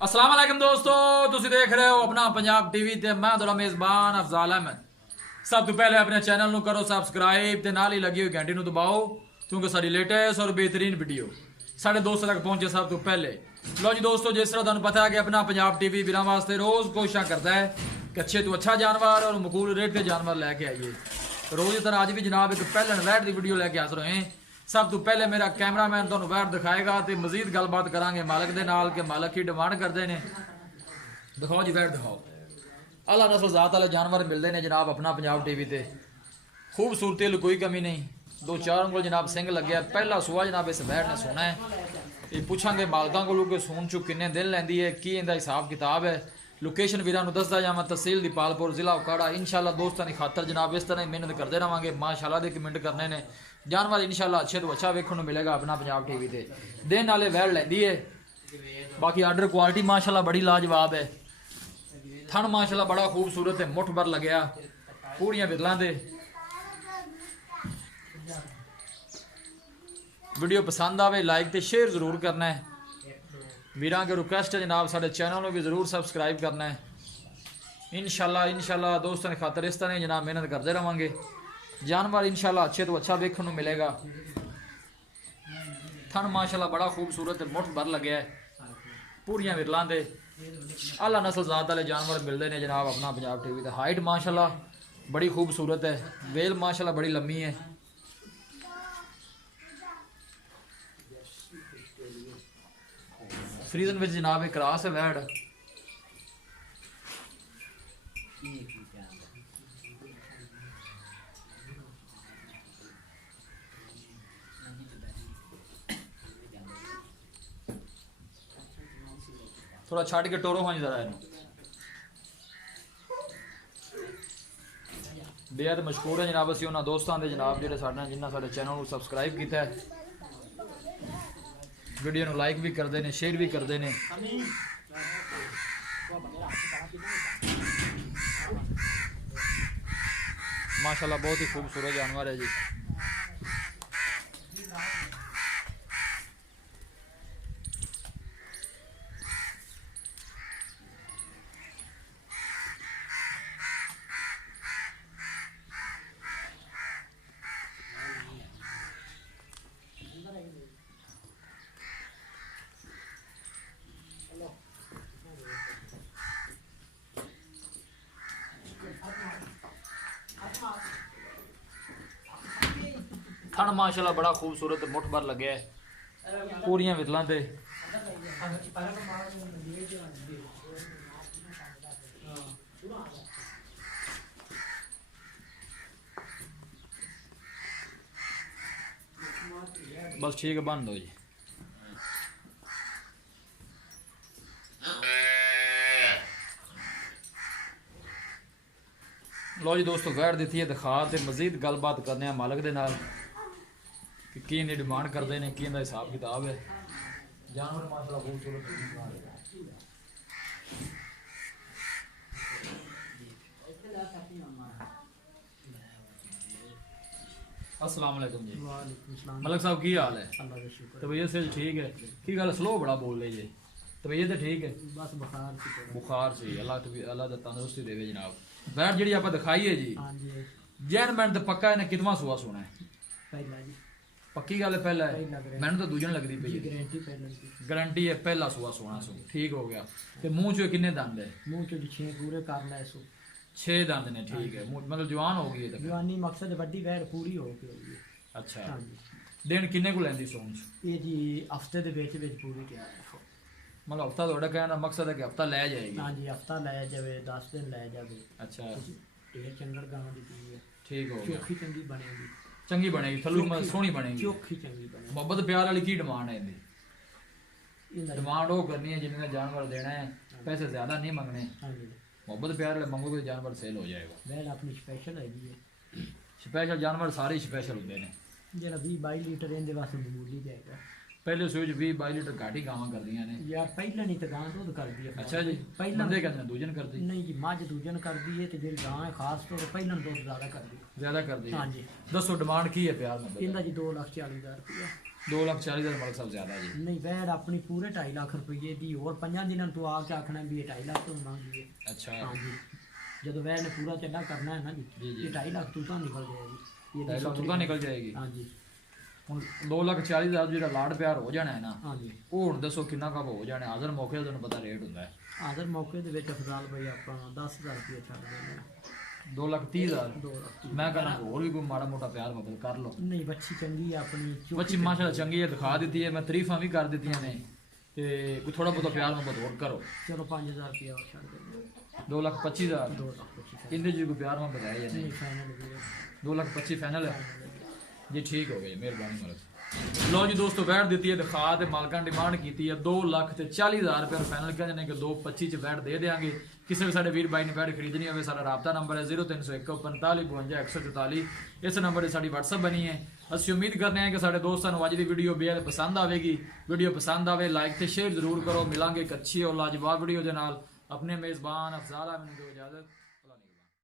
अस्सलाम वालेकुम दोस्तों, तुसी देख रहे हो अपना पंजाब टीवी ते मैं ਤੁਹਾਡਾ ਮੇਜ਼ਬਾਨ ਅਫਜ਼ਾਲ ਅਹਿਮਦ। ਸਭ ਤੋਂ ਪਹਿਲੇ ਆਪਣੇ ਚੈਨਲ ਨੂੰ ਕਰੋ ਸਬਸਕ੍ਰਾਈਬ ਤੇ ਨਾਲ ਹੀ ਲੱਗੀ ਹੋਈ ਘੰਟੀ ਨੂੰ ਦਬਾਓ ਕਿਉਂਕਿ ਸਾਡੀ ਲੇਟੈਸਟ ਔਰ ਬਿਹਤਰੀਨ ਵੀਡੀਓ ਸਾਡੇ ਦੋਸਤਾਂ ਤੱਕ ਪਹੁੰਚੇ ਸਭ ਤੋਂ ਪਹਿਲੇ। ਲਓ ਜੀ ਦੋਸਤੋ, ਜਿਸ ਤਰ੍ਹਾਂ ਤੁਹਾਨੂੰ ਪਤਾ ਹੈ ਕਿ ਆਪਣਾ ਪੰਜਾਬ ਟੀਵੀ ਵੀਰਾਂ ਵਾਸਤੇ ਰੋਜ਼ ਕੋਸ਼ਿਸ਼ਾਂ ਕਰਦਾ ਹੈ ਕਿ ਅੱਛੇ ਤੋਂ ਅੱਛਾ ਜਾਨਵਰ ਔਰ ਮਕਬੂਲ ਰੇਟ ਤੇ ਜਾਨਵਰ ਲੈ ਕੇ ਆਈਏ। ਰੋਜ਼ ਦੀ ਤਰ੍ਹਾਂ ਅੱਜ ਵੀ ਜਨਾਬ ਇੱਕ ਪਹਿਲਣ ਵੈਟ ਦੀ ਵੀਡੀਓ ਲੈ ਕੇ ਹਾਜ਼ਰ ਹੋਏ। सब तो पहले मेरा कैमरामैन तुहानू वैट दिखाएगा तो मजीद गलबात करांगे मालक दे नाल कि मालक की डिमांड करते हैं। दिखाओ जी वैट दिखाओ। अला नस्ल जात वाले जानवर मिलते हैं जनाब अपना पंजाब टीवी ते। खूबसूरती कोई कमी नहीं, दो चार को जनाब सिंह लगे। पहला सूआ जनाब इस वैट ने सोना है। ये पूछांगे मालकों को कि सून चु किन्ने दिन लैंदी है, की इनका हिसाब किताब है। लोकेशन वीरां नूं दसदा जावां, तहसील दीपालपुर जिला उकाड़ा। इंशाल्लाह दोस्तां दी खातर जनाब इस तरह ही मेहनत करते रहांगे। माशाल्लाह दे कमेंट करने ने जानवर इंशाल्लाह अच्छे तो अच्छा वेखण नूं मिलेगा अपना पंजाब टीवी ते। दिन वाले वैल लैंदी है। बाकी आर्डर क्वालिटी माशाल्लाह बड़ी लाजवाब है। थन माशाल्लाह बड़ा खूबसूरत है, मुठ भर लग्या पूरियां बिरलां दे। वीडियो पसंद आवे लाइक ते शेयर जरूर करना है। वीरां के रिक्वेस्ट है जनाब साडे चैनल को भी जरूर सबसक्राइब करना है। इंशाल्लाह दोस्तों की खातर इस तरह जनाब मेहनत करते रहांगे। जानवर इंशाल्लाह अच्छे तो अच्छा वेखण नूं मिलेगा। थन माशाल्लाह बड़ा खूबसूरत है, मुठ भर लग्या है पूरियां विरलां दे। आला नस्ल जात वाले जानवर मिलते हैं जनाब अपना पंजाब टीवी ते। हाइट माशाल्लाह बड़ी खूबसूरत है, वेल माशाल्लाह बड़ी लम्मी है। फ्रीजन में जनाब एक क्रास है वैड। थोड़ा छड़ के टोरो हाँ जरा बेहद मशहूर है जनाब। असी उन्होंने दोस्तों के जनाब जो जिन्हें साढ़े चैनल को सबसक्राइब किया है, वीडियो को लाइक भी करते हैं, शेयर भी करते हैं। माशाल्लाह बहुत ही खूबसूरत जानवर है जी। थन माशाल्लाह बड़ा खूबसूरत मुठ भर लगे है पूरियां विरलां ते। बस ठीक है, बंद हो जी। लो जी दोस्तों, वैट दी है दिखा ते मजीद गलबात करने मालक दे नाल कि की इन्नी डिमांड करते हैं, की इनका हिसाब किताब है। जानवर माशाल्लाह खूबसूरत। अस्सलाम वालेकुम जी। मलक साहब की हाल है? तबीयत से ठीक है? की गल स्लो बड़ा बोल रही है। तबीयत तो ठीक है, बस बुखार से। अल्लाह तंदुरुस्ती देवे जनाब। वैट जी आप दिखाई है जी, जैन मैंने तो पक्का इन्हें कितवा सुआ सोना है? पहला जी पक्की गल है पहला है। मैंने तो दूजन लगती पई गारंटी है पहला सुआ सोना सो ठीक हो गया। ते मुंह चो किन्ने दंद है? मुंह चो 6 पूरे कर ले सो 6 दंद ने, ठीक है। मतलब जवान हो गई है जवानी मकसद बड़ी वैर पूरी हो गई। अच्छा, दिन किन्ने को लैंदी सोन च? ये जी हफ्ते दे विच पूरी क्या है। मतलब हफ्ता थोड़ा कहने का मकसद है कि हफ्ता लै जाएगी? हाँ जी, हफ्ता लै जावे, 10 दिन लै जावे। अच्छा, ढेर चंगड़ गां दी पी है, ठीक हो गया। चोखी चंगी बनेगी, चंगी बनेगी, थल्लू सोहनी बनेगी, चोखी चंगी बनेगी। मोहब्बत प्यार वाली की डिमांड है इनकी? डिमांड वो करनी है जिन्हें जानवर देना है, पैसे ज्यादा नहीं मंगने। हाँ जी, मोहब्बत प्यार वाले मंगोगे जानवर सेल हो जाएगा। वैल अपनी स्पेशल है। स्पेशल जानवर सारे स्पेशल होते हैं। जरा 20-22 लीटर इनके वास्ते मामूली जाएगा। पहले सूई 20-22 लीटर घाट ही गावां कर दियां ने यार, पहले नहीं तो गां दूध कर दी है। अच्छा जी, पहले बंदे कहते हैं दूजन कर दी। नहीं जी, मझ दूजन कर दी है, तो जी गां है खास तौर पर पहले दूध ज़्यादा कर दी। ज्यादा कर दी। हाँ जी, दसो डिमांड की है प्यार में? इनका जी 2,40,000 रुपया। 2,40,000 ਮਲਕ ਸਾਹਿਬ ਜ਼ਿਆਦਾ ਜੀ। ਨਹੀਂ ਵੈੜ ਆਪਣੀ ਪੂਰੇ 2.5 ਲੱਖ ਰੁਪਏ ਦੀ, ਹੋਰ 5 ਦਿਨਾਂ ਨੂੰ ਤੂੰ ਆ ਕੇ ਆਖਣਾ ਵੀ ਇਹ 2.5 ਲੱਖ ਤੋਂ ਮੰਗੀ ਹੈ। ਅੱਛਾ ਹਾਂਜੀ ਜਦੋਂ ਵੈੜ ਨੇ ਪੂਰਾ ਚੱਡਾ ਕਰਨਾ ਹੈ ਨਾ ਜੀ, ਜੀ, ਜੀ। ਇਹ 2.5 ਲੱਖ ਤੂੰ ਤਾਂ ਨਿਕਲ ਜਾਏਗੀ। 2.5 ਲੱਖ ਤੋਂ ਨਿਕਲ ਜਾਏਗੀ। ਹਾਂਜੀ ਹੁਣ 2,40,000 ਜਿਹੜਾ ਲਾੜ ਪਿਆਰ ਹੋ ਜਾਣਾ ਹੈ ਨਾ, ਹਾਂਜੀ ਉਹ ਹੁਣ ਦੱਸੋ ਕਿੰਨਾ ਕੁ ਹੋ ਜਾਣਾ? ਹਾਜ਼ਰ ਮੌਕੇ ਦਾ ਤੁਹਾਨੂੰ ਪਤਾ ਰੇਟ ਹੁੰਦਾ ਹੈ ਆਦਰ ਮੌਕੇ ਦੇ ਵਿੱਚ ਅਫਜ਼ਾਲ ਭਾਈ ਆਪਾਂ 10,000 ਰੁਪਏ ਛੱਡ ਦਿੰਦੇ ਹਾਂ। 2,30,000। 2 ਲੱਖ ਮੈਂ ਕਹਿੰਦਾ ਹੋਰ ਵੀ ਕੋਈ ਮਾੜਾ ਮੋਟਾ ਪਿਆਰ ਮੁਹੱਬਤ ਕਰ ਲਓ। ਨਹੀਂ ਬੱਚੀ ਚੰਗੀ ਹੈ ਆਪਣੀ ਬੱਚੀ ਮਾਸ਼ਾਅੱਲਾ ਚੰਗੀ ਹੈ, ਦਿਖਾ ਦਿੱਤੀ ਹੈ, ਮੈਂ ਤਾਰੀਫਾਂ ਵੀ ਕਰ ਦਿੱਤੀਆਂ ਨੇ, ਤੇ ਕੋਈ ਥੋੜਾ ਬਹੁਤਾ ਪਿਆਰ ਮੁਹੱਬਤ ਹੋਰ ਕਰੋ। ਚਲੋ 5,000 ਰੁਪਏ ਹੋਰ ਛੱਡ ਦਿੰਦੇ 2,25,000। 2 ਲੱਖ 25,000 ਇਹਦੇ 'ਚ ਕੋਈ ਪਿਆਰ ਮੁਹੱਬਤ ਹੈ ਜਾਂ ਨਹੀਂ? ਨਹੀਂ ਫਾਈਨਲ ਵੀ ਹੈ। 2,25,000 ਫਾਈਨਲ ਹੈ ਜੀ। ਠੀਕ ਹੋ ਗਿਆ ਜੀ, ਮਿਹਰਬਾਨੀ ਮਾਲਕ। ਲਓ ਜੀ ਦੋਸਤੋ, ਵੈਟ ਦਿੱਤੀ ਹੈ ਦਿਖਾ ਤੇ ਮਾਲਕਾਂ ਡਿਮਾਂਡ ਕੀਤੀ ਹੈ 2,40,000 ਰੁਪਏ ਫਾਈਨਲ ਕਹਿੰਦੇ ਨੇ ਕਿ 2,25 ਚ ਵੈਟ ਦੇ ਦੇਾਂਗੇ। ਕਿਸੇ ਵੀ ਸਾਡੇ ਵੀਰ ਬਾਈ ਨੇ ਵੈਟ ਖਰੀਦਣੀ ਹੋਵੇ ਸਾਡਾ ਰਾਬਤਾ ਨੰਬਰ ਹੈ 0301 45 52 144। ਇਸ ਨੰਬਰ 'ਤੇ ਸਾਡੀ WhatsApp ਬਣੀ ਹੈ। ਅਸੀਂ ਉਮੀਦ ਕਰਨੇ ਹਾਂ ਕਿ ਸਾਡੇ ਦੋਸਤਾਂ ਨੂੰ ਅੱਜ ਦੀ ਵੀਡੀਓ ਬੇहद ਪਸੰਦ ਆਵੇਗੀ। ਵੀਡੀਓ ਪਸੰਦ ਆਵੇ ਲਾਈਕ ਤੇ ਸ਼ੇਅਰ ਜ਼ਰੂਰ ਕਰੋ। ਮਿਲਾਂਗੇ ਇੱਕ ਅੱਛੀ ਔਰ ਲਾਜਵਾਬ ਵੀਡੀਓ ਦੇ ਨਾਲ। ਆਪਣੇ ਮੇਜ਼ਬਾਨ ਅਫਜ਼ਾਲ ਅਹਿਮਦ ਨੂੰ ਦਿਓ ਇਜਾਜ਼ਤ।